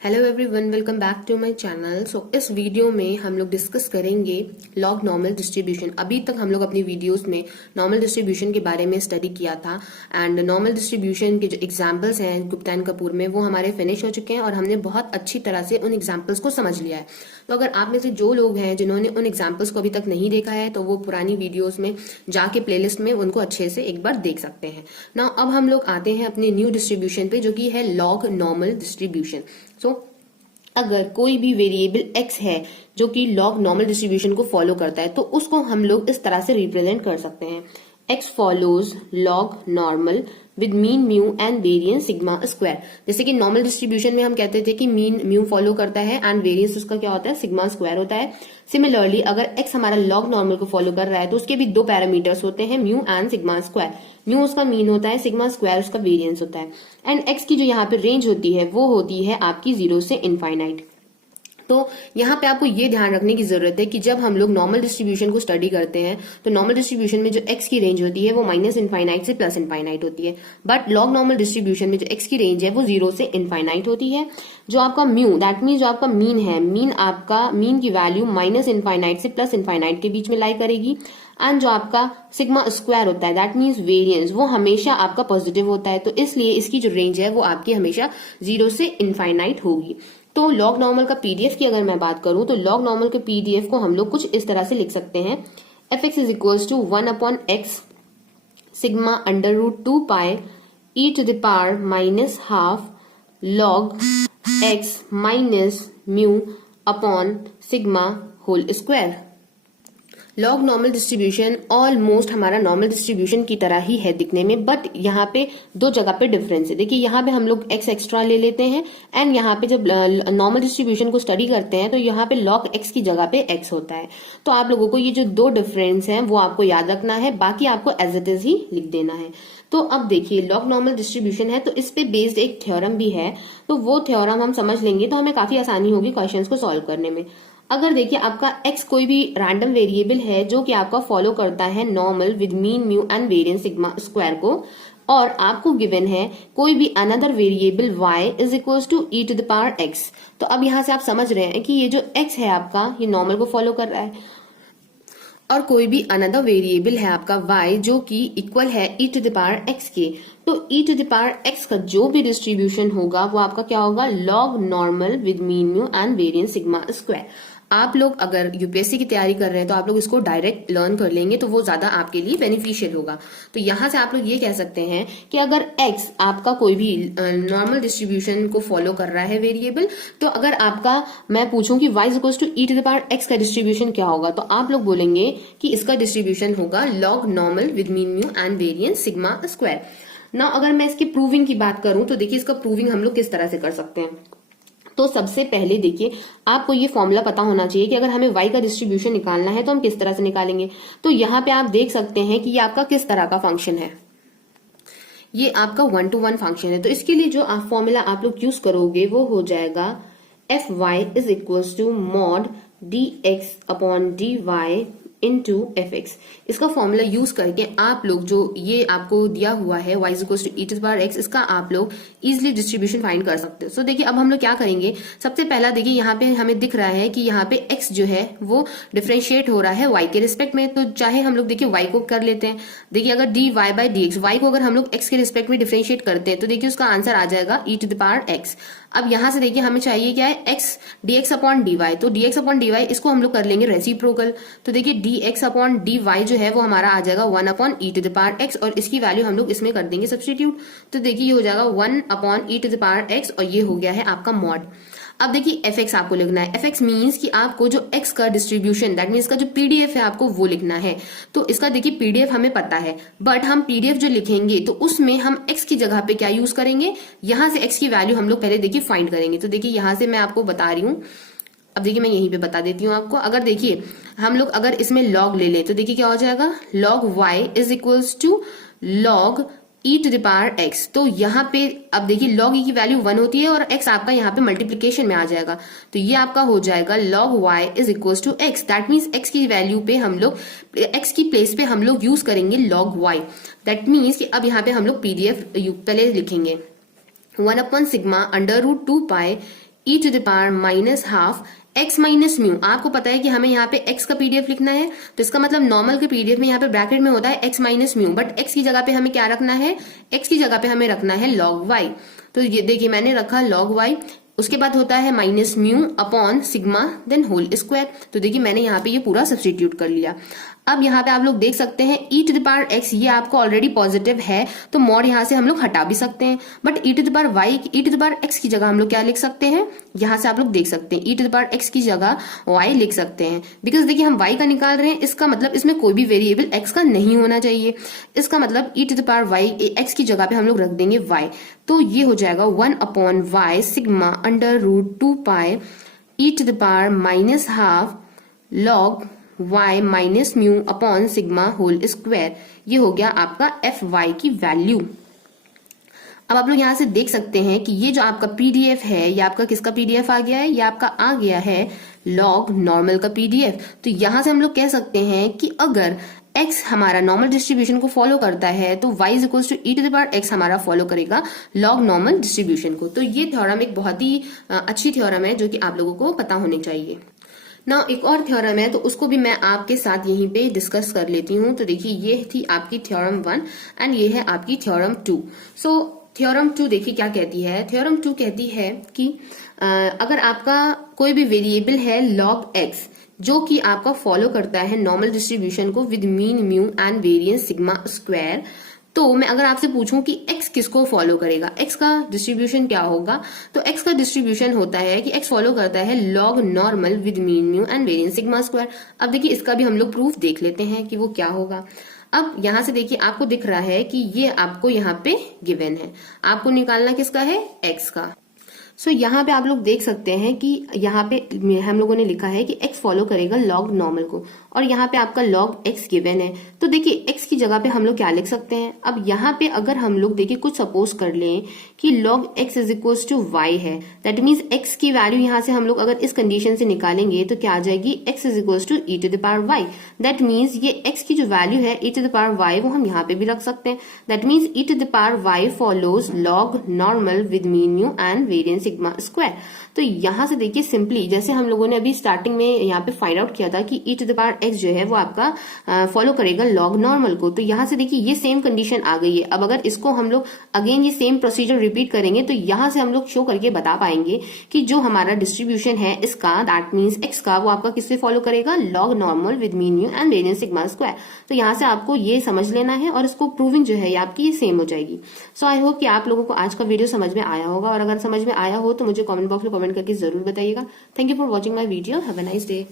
Hello everyone, welcome back to my channel. इस video में हम लोग डिस्कस करेंगे लॉग नॉर्मल डिस्ट्रीब्यूशन। अभी तक हम लोग अपनी वीडियोस में नॉर्मल डिस्ट्रीब्यूशन के बारे में स्टडी किया था एंड नॉर्मल डिस्ट्रीब्यूशन के जो एग्जांपल्स हैं गुप्ता एंड कपूर में वो हमारे फिनिश हो चुके हैं और हमने बहुत अच्छी तरह से उन एग्जाम्पल्स को समझ लिया है। तो अगर आप में से जो लोग हैं जिन्होंने उन एग्जाम्पल्स को अभी तक नहीं देखा है तो वो पुरानी वीडियोज में जाके प्लेलिस्ट में उनको अच्छे से एक बार देख सकते हैं ना। अब हम लोग आते हैं अपने न्यू डिस्ट्रीब्यूशन पे जो कि है लॉग नॉर्मल डिस्ट्रीब्यूशन। अगर कोई भी वेरिएबल x है जो कि लॉग नॉर्मल डिस्ट्रीब्यूशन को फॉलो करता है तो उसको हम लोग इस तरह से रिप्रेजेंट कर सकते हैं। x follows log normal with mean mu and variance sigma square. जैसे कि नॉर्मल डिस्ट्रीब्यूशन में हम कहते थे कि मीन म्यू फॉलो करता है एंड वेरियंस उसका क्या होता है, सिग्मा स्क्वायर होता है। सिमिलरली अगर x हमारा लॉग नॉर्मल को फॉलो कर रहा है तो उसके भी दो पैरामीटर्स होते हैं, mu and sigma square. Mu उसका मीन होता है, सिग्मा स्क्वायर उसका वेरियंस होता है। एंड x की जो यहाँ पे रेंज होती है वो होती है आपकी 0 से इनफाइनाइट। तो यहाँ पे आपको ये ध्यान रखने की जरूरत है कि जब हम लोग नॉर्मल डिस्ट्रीब्यूशन को स्टडी करते हैं तो नॉर्मल डिस्ट्रीब्यूशन में जो x की रेंज होती है वो माइनस इनफाइनाइट से प्लस इनफाइनाइट होती है, बट लॉग नॉर्मल डिस्ट्रीब्यूशन में जो x की रेंज है वो 0 से इनफाइनाइट होती है। जो आपका म्यू दैट मीन जो आपका मीन है, मीन की वैल्यू माइनस इनफाइनाइट से प्लस इनफाइनाइट के बीच में लाई करेगी। एंड जो आपका सिग्मा स्क्वायर होता है दैट मीन्स वेरियंस, वो हमेशा आपका पॉजिटिव होता है। तो इसलिए इसकी जो रेंज है वो आपकी हमेशा 0 से इनफाइनाइट होगी। तो लॉग नॉर्मल का पीडीएफ की अगर मैं बात करूं तो लॉग नॉर्मल के पीडीएफ को हम लोग कुछ इस तरह से लिख सकते हैं। fx is equals to 1/x sigma under root 2 pi e to the power minus half log x minus mu upon sigma whole square. Log normal distribution almost हमारा नॉर्मल डिस्ट्रीब्यूशन की तरह ही है दिखने में, बट यहाँ पे दो जगह पे डिफरेंस है। देखिए यहाँ पे हम लोग x एक्स्ट्रा ले लेते हैं एंड यहाँ पे जब नॉर्मल डिस्ट्रीब्यूशन को स्टडी करते हैं तो यहाँ पे log x की जगह पे x होता है। तो आप लोगों को ये जो दो डिफरेंस हैं वो आपको याद रखना है, बाकी आपको एज इट इज ही लिख देना है। तो अब देखिए लॉग नॉर्मल डिस्ट्रीब्यूशन है तो इस पे बेस्ड एक थ्योरम भी है, तो वो थ्योरम हम समझ लेंगे तो हमें काफी आसानी होगी क्वेश्चंस को सॉल्व करने में। अगर देखिए आपका x कोई भी रैंडम वेरिएबल है जो कि आपका फॉलो करता है normal with mean mu and variance sigma square को, और आपको गिवन है कोई भी another variable y is equals to e to the power x। तो अब यहां से आप समझ रहे हैं कि ये जो x है आपका ये नॉर्मल को फॉलो कर रहा है और कोई भी अनदर वेरिएबल है आपका y जो कि इक्वल है e to the power x के। तो e to the power x का जो भी डिस्ट्रीब्यूशन होगा वो आपका क्या होगा, log normal with mean mu and variance sigma square. आप लोग अगर यूपीएससी की तैयारी कर रहे हैं तो आप लोग इसको डायरेक्ट लर्न कर लेंगे तो वो ज्यादा आपके लिए बेनिफिशियल होगा। तो यहां से आप लोग ये कह सकते हैं कि अगर x आपका कोई भी नॉर्मल डिस्ट्रीब्यूशन को फॉलो कर रहा है वेरिएबल, तो अगर आपका मैं पूछूं कि y equals to e to the power x का डिस्ट्रीब्यूशन क्या होगा, तो आप लोग बोलेंगे कि इसका डिस्ट्रीब्यूशन होगा log normal with mean mu and variance sigma square. ना अगर मैं इसकी प्रूविंग की बात करूं तो देखिए इसका प्रूविंग हम लोग किस तरह से कर सकते हैं। तो सबसे पहले देखिए आपको ये फॉर्मूला पता होना चाहिए कि अगर हमें y का डिस्ट्रीब्यूशन निकालना है तो हम किस तरह से निकालेंगे। तो यहाँ पे आप देख सकते हैं कि ये आपका किस तरह का फंक्शन है, ये आपका 1-to-1 फंक्शन है। तो इसके लिए जो आप फॉर्मूला आप लोग यूज करोगे वो हो जाएगा fy is equals to mod dx upon dy into fx। इसका फॉर्मूला यूज करके आप लोग जो ये आपको दिया हुआ है y equals to e to the power x, इसका आप लोग इजिली डिस्ट्रीब्यूशन फाइंड कर सकते हो। सो देखिए अब हम लोग क्या करेंगे, सबसे पहला देखिए यहाँ पे हमें दिख रहा है कि यहाँ पे x जो है वो डिफरेंशिएट हो रहा है y के रिस्पेक्ट में, तो चाहे हम लोग देखिए y को कर लेते हैं। देखिए अगर dy बाई dx, y को अगर हम लोग x के रिस्पेक्ट में डिफरेंशिएट करते हैं तो देखिए उसका आंसर आ जाएगा e to the power x। अब यहां से देखिए हमें चाहिए क्या है, x dx अपॉन dy, तो dx अपॉन dy इसको हम लोग कर लेंगे रेसिप्रोकल। तो देखिए dx अपॉन dy जो है वो हमारा आ जाएगा 1 upon e to the power x और इसकी वैल्यू हम लोग इसमें कर देंगे सब्स्टिट्यूट। तो देखिए ये हो जाएगा 1 upon e to the power x और ये हो गया है आपका मॉड। अब देखिए fx आपको लिखना है, fx मीन्स कि आपको जो x का डिस्ट्रीब्यूशन दैट मीन्स का जो पीडीएफ है आपको वो लिखना है। तो इसका देखिए पीडीएफ हमें पता है, बट हम पीडीएफ जो लिखेंगे तो उसमें हम x की जगह पे क्या यूज करेंगे, यहां से x की वैल्यू हम लोग पहले देखिए फाइंड करेंगे। तो देखिए यहां से मैं आपको बता रही हूँ, अब देखिए मैं यहीं पे बता देती हूँ आपको। अगर देखिए हम लोग अगर इसमें लॉग ले लें तो देखिए क्या हो जाएगा, log y is equals to log e to the power x। तो यहाँ पे अब देखिए log e की वैल्यू 1 होती है और x आपका यहाँ पे मल्टीप्लीकेशन में आ जाएगा, तो ये आपका हो जाएगा log y is equals to x। That means x की वैल्यू पे हम लोग x की प्लेस पे हम लोग यूज करेंगे log y। दैट मीन्स कि अब यहाँ पे हम लोग पीडीएफ पहले लिखेंगे 1 upon sigma under root 2 pi e to the power minus half x minus mu. आपको पता है कि हमें यहाँ पे x का पीडीएफ लिखना है, तो इसका मतलब नॉर्मल के पीडीएफ में यहाँ पे ब्रैकेट में होता है x minus mu, but x की जगह पे हमें क्या रखना है, x की जगह पे हमें रखना है log y। तो ये देखिए मैंने रखा log y, उसके बाद होता है minus mu upon sigma then whole square. तो देखिए मैंने यहाँ पे ये पूरा सब्स्टिट्यूट कर लिया। अब यहाँ पे आप लोग देख सकते हैं ई टू द पावर एक्स ये आपको ऑलरेडी पॉजिटिव है, तो मॉड यहाँ से हम लोग हटा भी सकते हैं, but e to the power y, e to the power x की जगह हम लोग क्या लिख सकते हैं, यहाँ से आप लोग देख सकते हैं ई टू द पावर एक्स की जगह वाई लिख सकते हैं। बिकॉज देखिए हम वाई का निकाल रहे हैं, इसका मतलब इसमें कोई भी वेरिएबल एक्स का नहीं होना चाहिए। इसका मतलब E to the power Y X की जगह पे हम लोग रख देंगे वाई, तो ये हो जाएगा 1 upon y sigma under root 2 pi e to the power minus half log y minus mu upon sigma whole square. ये हो गया आपका एफ वाई की वैल्यू। अब आप लोग यहाँ से देख सकते हैं कि ये जो आपका पीडीएफ है, ये आपका किसका पीडीएफ आ गया है, ये आपका आ गया है लॉग नॉर्मल का पीडीएफ। तो यहाँ से हम लोग कह सकते हैं कि अगर x हमारा नॉर्मल डिस्ट्रीब्यूशन को फॉलो करता है तो y is equal to e to the power x हमारा फॉलो करेगा लॉग नॉर्मल डिस्ट्रीब्यूशन को। तो ये थ्योरम एक बहुत ही अच्छी थ्योरम है जो कि आप लोगों को पता होनी चाहिए। ना एक और थ्योरम है तो उसको भी मैं आपके साथ यहीं पे डिस्कस कर लेती हूँ। तो देखिए ये थी आपकी थ्योरम 1 एंड ये है आपकी थ्योरम 2। सो थ्योरम 2 देखिए क्या कहती है। थ्योरम 2 कहती है कि अगर आपका कोई भी वेरिएबल है log x जो कि आपका फॉलो करता है नॉर्मल डिस्ट्रीब्यूशन को with mean mu and variance sigma square, तो मैं अगर आपसे पूछूं कि x किसको फॉलो करेगा, x का डिस्ट्रीब्यूशन क्या होगा, तो x का डिस्ट्रीब्यूशन होता है कि x फॉलो करता है log normal with mean mu and variance sigma square. अब देखिए इसका भी हम लोग प्रूफ देख लेते हैं कि वो क्या होगा। अब यहां से देखिए आपको दिख रहा है कि ये आपको यहाँ पे गिवन है, आपको निकालना किसका है, x का। सो यहाँ पे आप लोग देख सकते हैं कि यहाँ पे हम लोगों ने लिखा है कि x फॉलो करेगा log नॉर्मल को, और यहाँ पे आपका log x गिवन है। तो देखिए x की जगह पे हम लोग क्या लिख सकते हैं। अब यहाँ पे अगर हम लोग देखिए कुछ सपोज कर लें कि log x is equal to y है, दैट मीन्स x की वैल्यू यहाँ से हम लोग अगर इस कंडीशन से निकालेंगे तो क्या आ जाएगी, x is equal to e to the power y। That means ये x की जो वैल्यू है e to the power y वो हम यहाँ पे भी रख सकते हैं। That means e to the power y follows log normal with mean mu and variance sigma square. तो यहाँ से देखिए सिंपली जैसे हम लोगों ने अभी स्टार्टिंग में यहाँ पे फाइंड आउट किया था कि ई टू द पावर x जो है वो आपका फॉलो करेगा log नॉर्मल को, तो यहाँ से देखिए ये सेम कंडीशन आ गई है। अब अगर इसको हम लोग अगेन ये सेम प्रोसीजर रिपीट करेंगे तो यहाँ से हम लोग शो करके बता पाएंगे कि जो हमारा डिस्ट्रीब्यूशन है इसका, दैट मीन्स x का, वो आपका किससे फॉलो करेगा, log normal with mean mu and variance sigma square. तो यहाँ से आपको ये समझ लेना है और इसको प्रूविंग जो है आपकी ये सेम हो जाएगी। सो आई होप कि आप लोगों को आज का वीडियो समझ में आया होगा, और अगर समझ में आया हो तो मुझे कमेंट बॉक्स में कमेंट करके जरूर बताइएगा। Thank you for watching my video. Have a nice day.